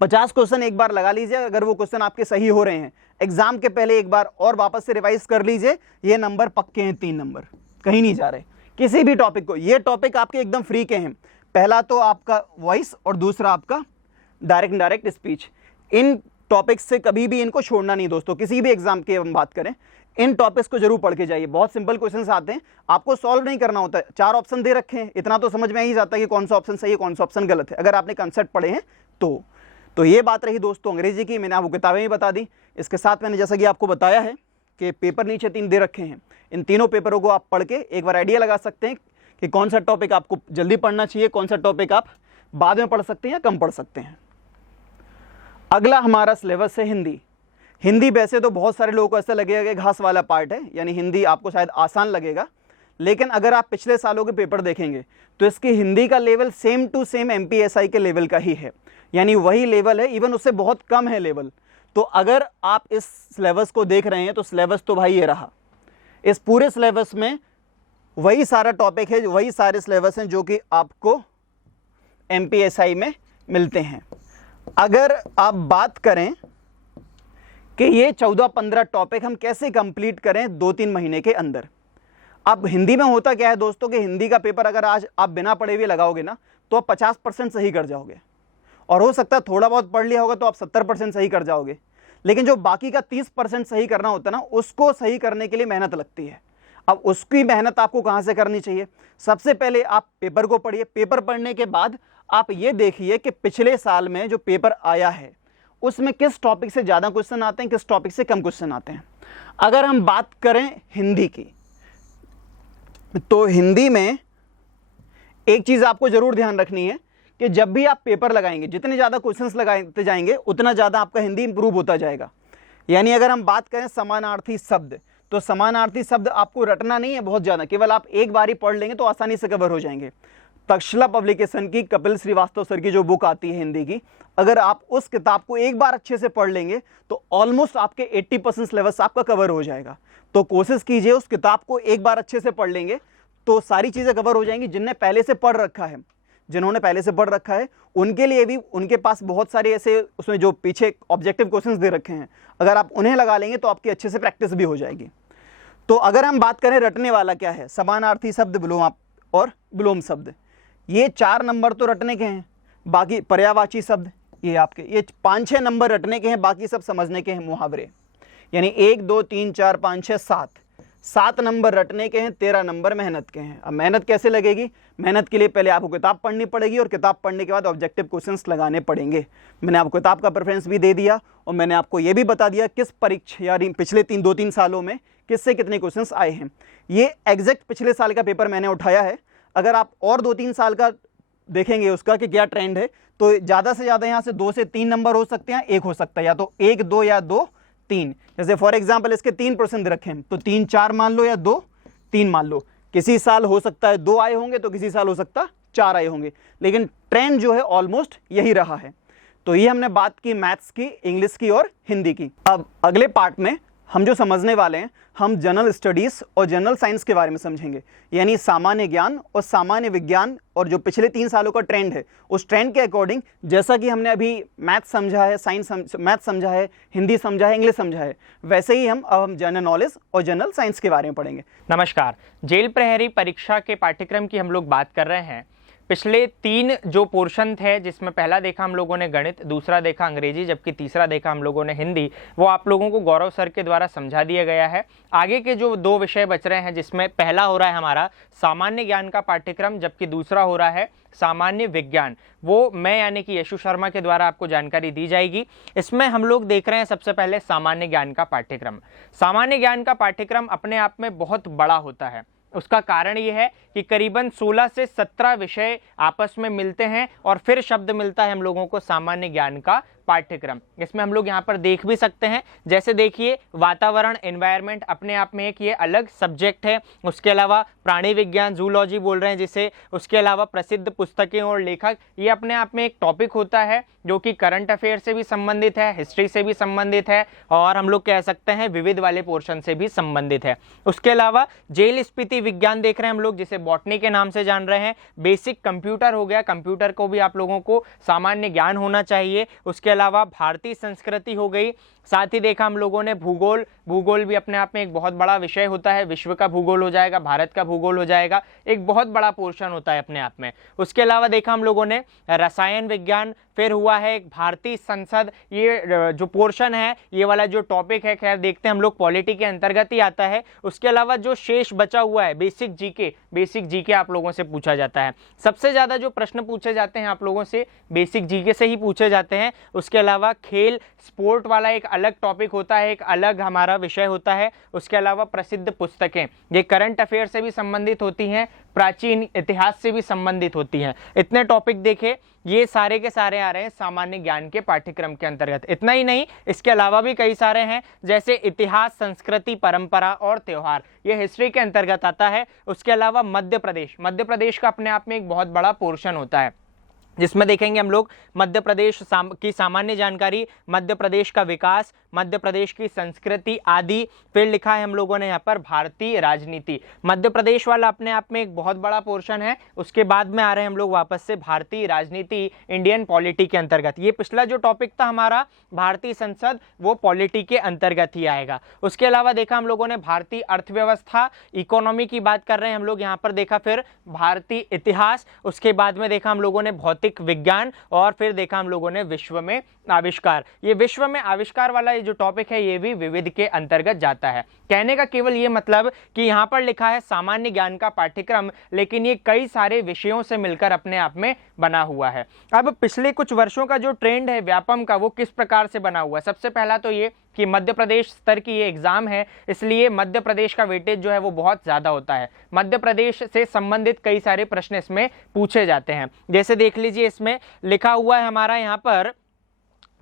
50 क्वेश्चन एक बार लगा लीजिए, अगर वो क्वेश्चन आपके सही हो रहे हैं एग्जाम के पहले एक बार और वापस से रिवाइज कर लीजिए, ये नंबर पक्के हैं, 3 नंबर कहीं नहीं जा रहे किसी भी टॉपिक को। ये टॉपिक आपके एकदम फ्री के हैं, पहला तो आपका वॉइस और दूसरा आपका डायरेक्ट इनडायरेक्ट स्पीच। इन टॉपिक्स से कभी भी इनको छोड़ना नहीं दोस्तों, किसी भी एग्जाम की हम बात करें इन टॉपिक्स को जरूर पढ़ के जाइए। बहुत सिंपल क्वेश्चंस आते हैं, आपको सॉल्व नहीं करना होता है। 4 ऑप्शन दे रखे हैं, इतना तो समझ में ही जाता है कि कौन सा ऑप्शन सही है कौन सा ऑप्शन गलत है, अगर आपने कंसेप्ट पढ़े हैं तो ये बात रही दोस्तों अंग्रेजी की। मैंने आपको किताबें भी बता दी। इसके साथ मैंने जैसा कि आपको बताया है कि पेपर नीचे 3 दे रखे हैं, इन तीनों पेपरों को आप पढ़ के एक बार आइडिया लगा सकते हैं कि कौन सा टॉपिक आपको जल्दी पढ़ना चाहिए, कौन सा टॉपिक आप बाद में पढ़ सकते हैं या कम पढ़ सकते हैं। अगला हमारा सिलेबस है हिंदी। हिंदी वैसे तो बहुत सारे लोगों को ऐसा लगेगा कि घास वाला पार्ट है, यानी हिंदी आपको शायद आसान लगेगा, लेकिन अगर आप पिछले सालों के पेपर देखेंगे तो इसकी हिंदी का level same to same MPSI के लेवल का ही है, यानी वही लेवल है, इवन उससे बहुत कम है लेवल। तो अगर आप इस सिलेबस को देख रहे हैं तो सिलेबस तो भाई ये रहा। इस पूरे सिलेबस में वही सारा टॉपिक है, वही सारे सिलेबस हैं जो कि आपको MPSI में मिलते हैं। अगर आप बात करें कि ये 14-15 टॉपिक हम कैसे कंप्लीट करें 2-3 महीने के अंदर। अब हिंदी में होता क्या है दोस्तों कि हिंदी का पेपर अगर आज आप बिना पढ़े हुए लगाओगे ना तो आप 50% सही कर जाओगे, और हो सकता है थोड़ा बहुत पढ़ लिया होगा तो आप 70% सही कर जाओगे, लेकिन जो बाकी का 30% सही करना होता है ना, उसको सही करने के लिए मेहनत लगती है। अब उसकी मेहनत आपको कहाँ से करनी चाहिए, सबसे पहले आप पेपर को पढ़िए। पेपर पढ़ने के बाद आप ये देखिए कि पिछले साल में जो पेपर आया है उसमें किस टॉपिक से ज़्यादा क्वेश्चन आते हैं, किस टॉपिक से कम क्वेश्चन आते हैं। अगर हम बात करें हिंदी की तो हिंदी में एक चीज़ आपको ज़रूर ध्यान रखनी है कि जब भी आप पेपर लगाएंगे, जितने ज़्यादा क्वेश्चंस लगाते जाएंगे उतना ज़्यादा आपका हिंदी इंप्रूव होता जाएगा। यानी अगर हम बात करें समानार्थी शब्द, तो समानार्थी शब्द आपको रटना नहीं है बहुत ज़्यादा, केवल आप एक बार ही पढ़ लेंगे तो आसानी से कवर हो जाएंगे। तक्षशिला पब्लिकेशन की कपिल श्रीवास्तव सर की जो बुक आती है हिंदी की, अगर आप उस किताब को एक बार अच्छे से पढ़ लेंगे तो ऑलमोस्ट आपके 80% सिलेबस आपका कवर हो जाएगा। तो कोशिश कीजिए उस किताब को एक बार अच्छे से पढ़ लेंगे तो सारी चीज़ें कवर हो जाएंगी। जिन्होंने पहले से पढ़ रखा है उनके लिए भी उनके पास बहुत सारे ऐसे उसमें जो पीछे ऑब्जेक्टिव क्वेश्चंस दे रखे हैं, अगर आप उन्हें लगा लेंगे तो आपकी अच्छे से प्रैक्टिस भी हो जाएगी। तो अगर हम बात करें रटने वाला क्या है, समानार्थी शब्द, विलोम और विलोम शब्द, ये 4 नंबर तो रटने के हैं। बाकी पर्यायवाची शब्द ये 5-6 नंबर रटने के हैं, बाकी सब समझने के हैं मुहावरे। यानी 1 2 3 4 5 6 7 नंबर रटने के हैं, 13 नंबर मेहनत के हैं। अब मेहनत कैसे लगेगी, मेहनत के लिए पहले आपको किताब पढ़नी पड़ेगी और किताब पढ़ने के बाद ऑब्जेक्टिव क्वेश्चंस लगाने पड़ेंगे। मैंने आपको किताब का प्रेफरेंस भी दे दिया और मैंने आपको ये भी बता दिया किस परीक्षा यानी पिछले 2-3 सालों में किससे कितने क्वेश्चंस आए हैं। ये एग्जैक्ट पिछले साल का पेपर मैंने उठाया है। अगर आप और 2-3 साल का देखेंगे उसका कि क्या ट्रेंड है, तो ज़्यादा से ज़्यादा यहाँ से 2 से 3 नंबर हो सकते हैं, एक हो सकता है, या तो 1 2 या 2 3। जैसे फॉर एग्जांपल इसके 3 प्रश्न रखे हैं तो 3 4 मान लो या 2 3 मान लो। किसी साल हो सकता है 2 आए होंगे तो किसी साल हो सकता है 4 आए होंगे, लेकिन ट्रेंड जो है ऑलमोस्ट यही रहा है। तो ये हमने बात की मैथ्स की, इंग्लिश की और हिंदी की। अब अगले पार्ट में हम जो समझने वाले हैं, हम जनरल स्टडीज़ और जनरल साइंस के बारे में समझेंगे, यानी सामान्य ज्ञान और सामान्य विज्ञान। और जो पिछले 3 सालों का ट्रेंड है उस ट्रेंड के अकॉर्डिंग, जैसा कि हमने अभी मैथ्स समझा है, मैथ्स समझा है, हिंदी समझा है, इंग्लिश समझा है, वैसे ही हम जनरल नॉलेज और जनरल साइंस के बारे में पढ़ेंगे। नमस्कार, जेल प्रहरी परीक्षा के पाठ्यक्रम की हम लोग बात कर रहे हैं। पिछले 3 जो पोर्शन थे, जिसमें पहला देखा हम लोगों ने गणित, दूसरा देखा अंग्रेजी, जबकि तीसरा देखा हम लोगों ने हिंदी, वो आप लोगों को गौरव सर के द्वारा समझा दिया गया है। आगे के जो 2 विषय बच रहे हैं, जिसमें पहला हो रहा है हमारा सामान्य ज्ञान का पाठ्यक्रम, जबकि दूसरा हो रहा है सामान्य विज्ञान, वो मैं यानी कि यशु शर्मा के द्वारा आपको जानकारी दी जाएगी। इसमें हम लोग देख रहे हैं सबसे पहले सामान्य ज्ञान का पाठ्यक्रम। सामान्य ज्ञान का पाठ्यक्रम अपने आप में बहुत बड़ा होता है। उसका कारण ये है कि करीबन 16 से 17 विषय आपस में मिलते हैं और फिर शब्द मिलता है हम लोगों को सामान्य ज्ञान का पाठ्यक्रम। इसमें हम लोग यहाँ पर देख भी सकते हैं, जैसे देखिए वातावरण एनवायरनमेंट अपने आप में एक ये अलग सब्जेक्ट है। उसके अलावा प्राणी विज्ञान जूलॉजी बोल रहे हैं जिसे, उसके अलावा प्रसिद्ध पुस्तकें और लेखक, ये अपने आप में एक टॉपिक होता है जो कि करंट अफेयर से भी संबंधित है, हिस्ट्री से भी संबंधित है और हम लोग कह सकते हैं विविध वाले पोर्शन से भी संबंधित है। उसके अलावा जेल स्थिति विज्ञान देख रहे हैं हम लोग, जिसे बॉटनी के नाम से जान रहे हैं। बेसिक कंप्यूटर हो गया, कंप्यूटर को भी आप लोगों को सामान्य ज्ञान होना चाहिए। उसके अलावा भारतीय संस्कृति हो गई, साथ ही देखा हम लोगों ने भूगोल। भूगोल भी अपने आप में एक बहुत बड़ा विषय होता है, विश्व का भूगोल हो जाएगा, भारत का भूगोल हो जाएगा, एक बहुत बड़ा पोर्शन होता है अपने आप में। उसके अलावा देखा हम लोगों ने रसायन विज्ञान, फिर हुआ है एक भारतीय संसद। ये जो पोर्शन है, ये वाला जो टॉपिक है, खैर देखते हैं हम लोग पॉलिटी के अंतर्गत ही आता है। उसके अलावा जो शेष बचा हुआ है बेसिक जीके आप लोगों से पूछा जाता है। सबसे ज्यादा जो प्रश्न पूछे जाते हैं आप लोगों से बेसिक जीके से ही पूछे जाते हैं। उसके अलावा खेल स्पोर्ट वाला एक अलग टॉपिक होता है, एक अलग हमारा विषय होता है। उसके अलावा प्रसिद्ध पुस्तकें, ये करंट अफेयर से भी संबंधित होती हैं, प्राचीन इतिहास से भी संबंधित होती हैं। इतने टॉपिक देखे, ये सारे के सारे आ रहे हैं सामान्य ज्ञान के पाठ्यक्रम के अंतर्गत। इतना ही नहीं, इसके अलावा भी कई सारे हैं, जैसे इतिहास, संस्कृति, परंपरा और त्योहार, ये हिस्ट्री के अंतर्गत आता है। उसके अलावा मध्य प्रदेश का अपने आप में एक बहुत बड़ा पोर्शन होता है, जिसमें देखेंगे हम लोग मध्य प्रदेश की सामान्य जानकारी, मध्य प्रदेश का विकास, मध्य प्रदेश की संस्कृति आदि। फिर लिखा है हम लोगों ने यहाँ पर भारतीय राजनीति। मध्य प्रदेश वाला अपने आप में एक बहुत बड़ा पोर्शन है। उसके बाद में आ रहे हैं हम लोग वापस से भारतीय राजनीति, इंडियन पॉलिटी के अंतर्गत। ये पिछला जो टॉपिक था हमारा भारतीय संसद, वो पॉलिटी के अंतर्गत ही आएगा। उसके अलावा देखा हम लोगों ने भारतीय अर्थव्यवस्था, इकोनॉमी की बात कर रहे हैं हम लोग यहाँ पर। देखा फिर भारतीय इतिहास, उसके बाद में देखा हम लोगों ने भौतिक विज्ञान और फिर देखा हम लोगों ने विश्व में आविष्कार। ये विश्व में आविष्कार वाला ये जो टॉपिक है, ये भी विविध के अंतर्गत जाता है। कहने का केवल ये मतलब कि यहाँ पर लिखा है सामान्य ज्ञान का पाठ्यक्रम, लेकिन ये कई सारे विषयों से मिलकर अपने आप में बना हुआ है। अब पिछले कुछ वर्षों का जो ट्रेंड है व्यापम का, वो किस प्रकार से बना हुआ है। सबसे पहला तो ये कि मध्य प्रदेश स्तर की ये एग्जाम है, इसलिए मध्य प्रदेश का वेटेज जो है वो बहुत ज्यादा होता है। मध्य प्रदेश से संबंधित कई सारे प्रश्न इसमें पूछे जाते हैं। जैसे देख लीजिए, इसमें लिखा हुआ है हमारा यहाँ पर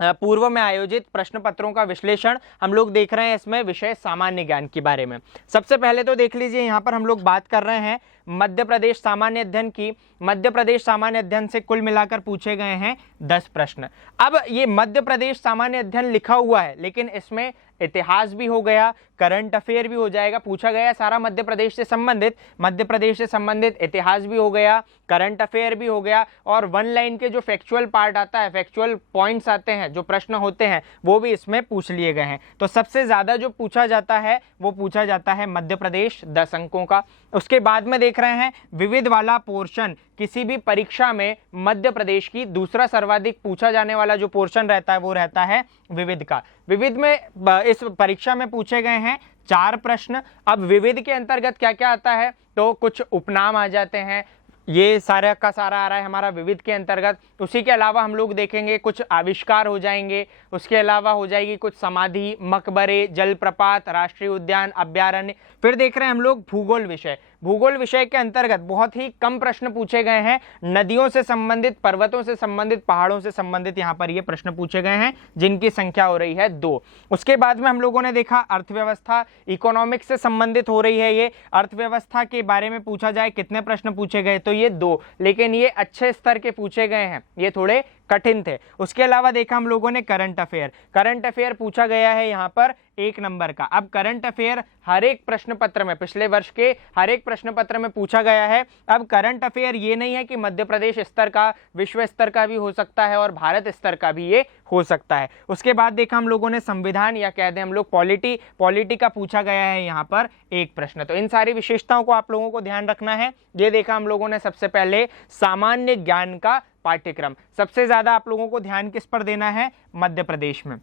पूर्व में आयोजित प्रश्न पत्रों का विश्लेषण हम लोग देख रहे हैं। इसमें विषय सामान्य ज्ञान के बारे में। सबसे पहले तो देख लीजिए, यहाँ पर हम लोग बात कर रहे हैं मध्य प्रदेश सामान्य अध्ययन की। मध्य प्रदेश सामान्य अध्ययन से कुल मिलाकर पूछे गए हैं 10 प्रश्न। अब ये मध्य प्रदेश सामान्य अध्ययन लिखा हुआ है, लेकिन इसमें इतिहास भी हो गया, करंट अफेयर भी हो जाएगा, पूछा गया सारा मध्य प्रदेश से संबंधित। मध्य प्रदेश से संबंधित इतिहास भी हो गया, करंट अफेयर भी हो गया, और वन लाइन के जो फैक्चुअल पार्ट आता है, फैक्चुअल पॉइंट्स आते हैं, जो प्रश्न होते हैं, वो भी इसमें पूछ लिए गए हैं। तो सबसे ज्यादा जो पूछा जाता है वो पूछा जाता है मध्य प्रदेश, 10 अंकों का। उसके बाद में देख रहे हैं विविध वाला पोर्शन। किसी भी परीक्षा में मध्य प्रदेश की दूसरा सर्वाधिक पूछा जाने वाला जो पोर्शन रहता है वो रहता है विविध का। विविध में इस परीक्षा में पूछे गए हैं 4 प्रश्न। अब विविध के अंतर्गत क्या क्या आता है, तो कुछ उपनाम आ जाते हैं, ये सारा का सारा आ रहा है हमारा विविध के अंतर्गत। उसी के अलावा हम लोग देखेंगे कुछ आविष्कार हो जाएंगे, उसके अलावा हो जाएगी कुछ समाधि, मकबरे, जलप्रपात, राष्ट्रीय उद्यान, अभ्यारण्य। फिर देख रहे हैं हम लोग भूगोल विषय। भूगोल विषय के अंतर्गत बहुत ही कम प्रश्न पूछे गए हैं। नदियों से संबंधित, पर्वतों से संबंधित, पहाड़ों से संबंधित यहाँ पर ये प्रश्न पूछे गए हैं, जिनकी संख्या हो रही है 2। उसके बाद में हम लोगों ने देखा अर्थव्यवस्था, इकोनॉमिक्स से संबंधित हो रही है। ये अर्थव्यवस्था के बारे में पूछा जाए कितने प्रश्न पूछे गए, तो ये 2, लेकिन ये अच्छे स्तर के पूछे गए हैं, ये थोड़े कठिन थे। उसके अलावा देखा हम लोगों ने करंट अफेयर। करंट अफेयर पूछा गया है यहाँ पर 1 नंबर का। अब करंट अफेयर हर एक प्रश्न पत्र में, पिछले वर्ष के हर एक प्रश्न पत्र में पूछा गया है। अब करंट अफेयर ये नहीं है कि मध्य प्रदेश स्तर का, विश्व स्तर का भी हो सकता है और भारत स्तर का भी ये हो सकता है। उसके बाद देखा हम लोगों ने संविधान, या कह दें हम लोग पॉलिटी का पूछा गया है यहाँ पर 1 प्रश्न। तो इन सारी विशेषताओं को आप लोगों को ध्यान रखना है। ये देखा हम लोगों ने सबसे पहले सामान्य ज्ञान का पाठ्यक्रम। सबसे ज्यादा आप लोगों को ध्यान किस पर देना है, मध्य प्रदेश में।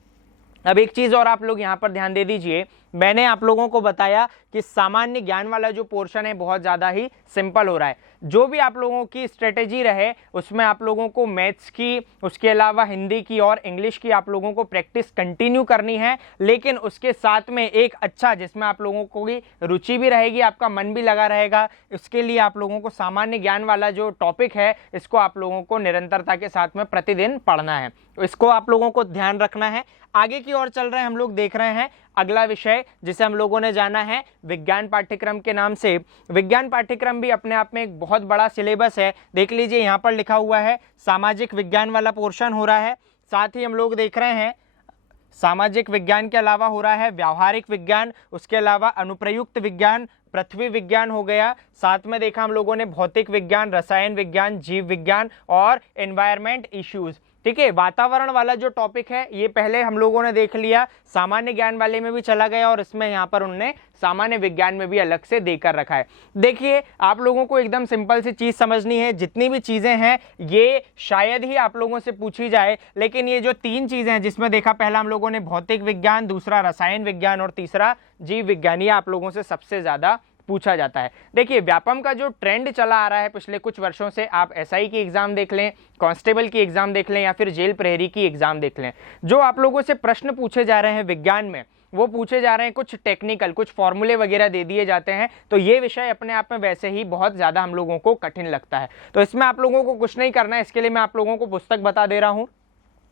अब एक चीज और आप लोग यहाँ पर ध्यान दे दीजिए मैंने आप लोगों को बताया कि सामान्य ज्ञान वाला जो पोर्शन है बहुत ज़्यादा ही सिंपल हो रहा है। जो भी आप लोगों की स्ट्रेटेजी रहे उसमें आप लोगों को मैथ्स की, उसके अलावा हिंदी की और इंग्लिश की आप लोगों को प्रैक्टिस कंटिन्यू करनी है, लेकिन उसके साथ में एक अच्छा जिसमें आप लोगों को की रुचि भी रहेगी, आपका मन भी लगा रहेगा, इसके लिए आप लोगों को सामान्य ज्ञान वाला जो टॉपिक है इसको आप लोगों को निरंतरता के साथ में प्रतिदिन पढ़ना है। इसको आप लोगों को ध्यान रखना है। आगे की ओर चल रहे हैं हम लोग, देख रहे हैं अगला विषय जिसे हम लोगों ने जाना है विज्ञान पाठ्यक्रम के नाम से। विज्ञान पाठ्यक्रम भी अपने आप में एक बहुत बड़ा सिलेबस है। देख लीजिए यहाँ पर लिखा हुआ है सामाजिक विज्ञान वाला पोर्शन हो रहा है, साथ ही हम लोग देख रहे हैं सामाजिक विज्ञान के अलावा हो रहा है व्यावहारिक विज्ञान, उसके अलावा अनुप्रयुक्त विज्ञान, पृथ्वी विज्ञान हो गया, साथ में देखा हम लोगों ने भौतिक विज्ञान, रसायन विज्ञान, जीव विज्ञान और एनवायरमेंट इश्यूज। ठीक है, वातावरण वाला जो टॉपिक है ये पहले हम लोगों ने देख लिया, सामान्य ज्ञान वाले में भी चला गया और इसमें यहाँ पर उन्होंने सामान्य विज्ञान में भी अलग से देकर रखा है। देखिए आप लोगों को एकदम सिंपल सी चीज समझनी है, जितनी भी चीजें हैं ये शायद ही आप लोगों से पूछी जाए, लेकिन ये जो तीन चीजें हैं जिसमें देखा पहला हम लोगों ने भौतिक विज्ञान, दूसरा रसायन विज्ञान और तीसरा जीव विज्ञान, ये आप लोगों से सबसे ज्यादा पूछा जाता है। देखिए व्यापम का जो ट्रेंड चला आ रहा है पिछले कुछ वर्षों से, आप एसआई की एग्जाम देख लें, कांस्टेबल की एग्जाम देख लें या फिर जेल प्रहरी की एग्जाम देख लें, जो आप लोगों से प्रश्न पूछे जा रहे हैं विज्ञान में वो पूछे जा रहे हैं कुछ टेक्निकल, कुछ फॉर्मूले वगैरह दे दिए जाते हैं, तो ये विषय अपने आप में वैसे ही बहुत ज़्यादा हम लोगों को कठिन लगता है। तो इसमें आप लोगों को कुछ नहीं करना है, इसके लिए मैं आप लोगों को पुस्तक बता दे रहा हूँ,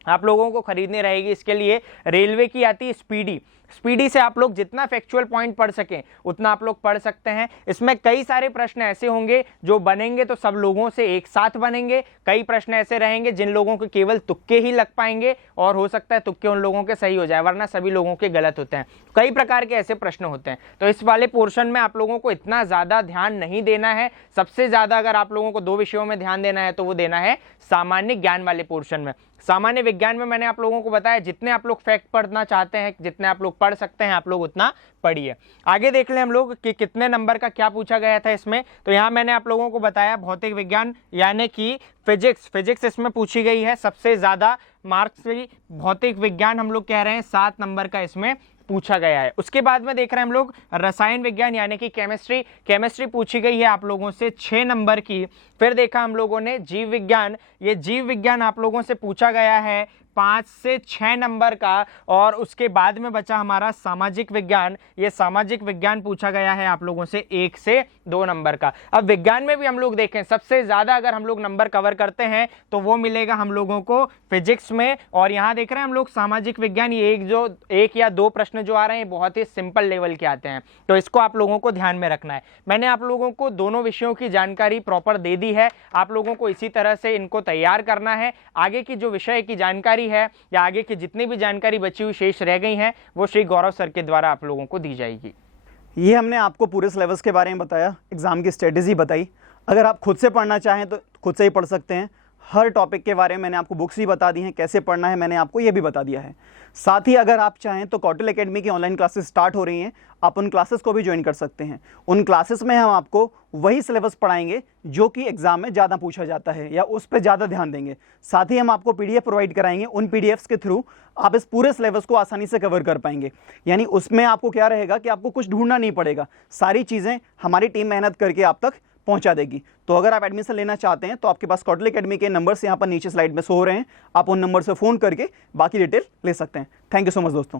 आप लोगों को खरीदनी रहेगी। इसके लिए रेलवे की आती है स्पीडी से आप लोग जितना फैक्चुअल पॉइंट पढ़ सकें उतना आप लोग पढ़ सकते हैं। इसमें कई सारे प्रश्न ऐसे होंगे जो बनेंगे तो सब लोगों से एक साथ बनेंगे, कई प्रश्न ऐसे रहेंगे जिन लोगों को केवल तुक्के ही लग पाएंगे और हो सकता है तुक्के उन लोगों के सही हो जाए, वरना सभी लोगों के गलत होते हैं। कई प्रकार के ऐसे प्रश्न होते हैं, तो इस वाले पोर्शन में आप लोगों को इतना ज़्यादा ध्यान नहीं देना है। सबसे ज़्यादा अगर आप लोगों को दो विषयों में ध्यान देना है तो वो देना है सामान्य ज्ञान वाले पोर्शन में। सामान्य विज्ञान में मैंने आप लोगों को बताया जितने आप लोग फैक्ट पढ़ना चाहते हैं, जितने आप लोग पढ़ सकते हैं आप लोग उतना पढ़िए। आगे देख लें हम लोग कि कितने नंबर का क्या पूछा गया था इसमें। तो यहाँ मैंने आप लोगों को बताया भौतिक विज्ञान यानी कि फिजिक्स इसमें पूछी गई है, सबसे ज़्यादा मार्क्स की भौतिक विज्ञान हम लोग कह रहे हैं 7 नंबर का इसमें पूछा गया है। उसके बाद में देख रहे हैं हम लोग रसायन विज्ञान यानी कि केमिस्ट्री पूछी गई है आप लोगों से 6 नंबर की। फिर देखा हम लोगों ने जीव विज्ञान, ये जीव विज्ञान आप लोगों से पूछा गया है 5 से 6 नंबर का। और उसके बाद में बचा हमारा सामाजिक विज्ञान, ये सामाजिक विज्ञान पूछा गया है आप लोगों से 1 से 2 नंबर का। अब विज्ञान में भी हम लोग देखें सबसे ज़्यादा अगर हम लोग नंबर कवर करते हैं तो वो मिलेगा हम लोगों को फिजिक्स में। और यहाँ देख रहे हैं हम लोग सामाजिक विज्ञान, ये एक या दो प्रश्न जो आ रहे हैं बहुत ही सिंपल लेवल के आते हैं, तो इसको आप लोगों को ध्यान में रखना है। मैंने आप लोगों को दोनों विषयों की जानकारी प्रॉपर दे दी है, आप लोगों को इसी तरह से इनको तैयार करना है। आगे की जो विषय की जानकारी है या आगे की जितनी भी जानकारी बची हुई शेष रह गई हैं वो श्री गौरव सर के द्वारा आप लोगों को दी जाएगी। ये हमने आपको पूरे सिलेबस के बारे में बताया, एग्ज़ाम की स्ट्रेटेजी बताई। अगर आप खुद से पढ़ना चाहें तो खुद से ही पढ़ सकते हैं। हर टॉपिक के बारे में मैंने आपको बुक्स भी बता दी हैं, कैसे पढ़ना है मैंने आपको ये भी बता दिया है। साथ ही अगर आप चाहें तो कौटिल्य एकेडमी की ऑनलाइन क्लासेस स्टार्ट हो रही हैं, आप उन क्लासेस को भी ज्वाइन कर सकते हैं। उन क्लासेस में हम आपको वही सिलेबस पढ़ाएंगे जो कि एग्जाम में ज़्यादा पूछा जाता है या उस पर ज़्यादा ध्यान देंगे। साथ ही हम आपको PDF प्रोवाइड कराएंगे, उन PDFs के थ्रू आप इस पूरे सिलेबस को आसानी से कवर कर पाएंगे। यानी उसमें आपको क्या रहेगा कि आपको कुछ ढूंढना नहीं पड़ेगा, सारी चीज़ें हमारी टीम मेहनत करके आप तक पहुंचा देगी। तो अगर आप एडमिशन लेना चाहते हैं तो आपके पास कौटिल्य एकेडमी के नंबर्स यहाँ पर नीचे स्लाइड में शो हो रहे हैं, आप उन नंबर से फ़ोन करके बाकी डिटेल ले सकते हैं। थैंक यू सो मच दोस्तों।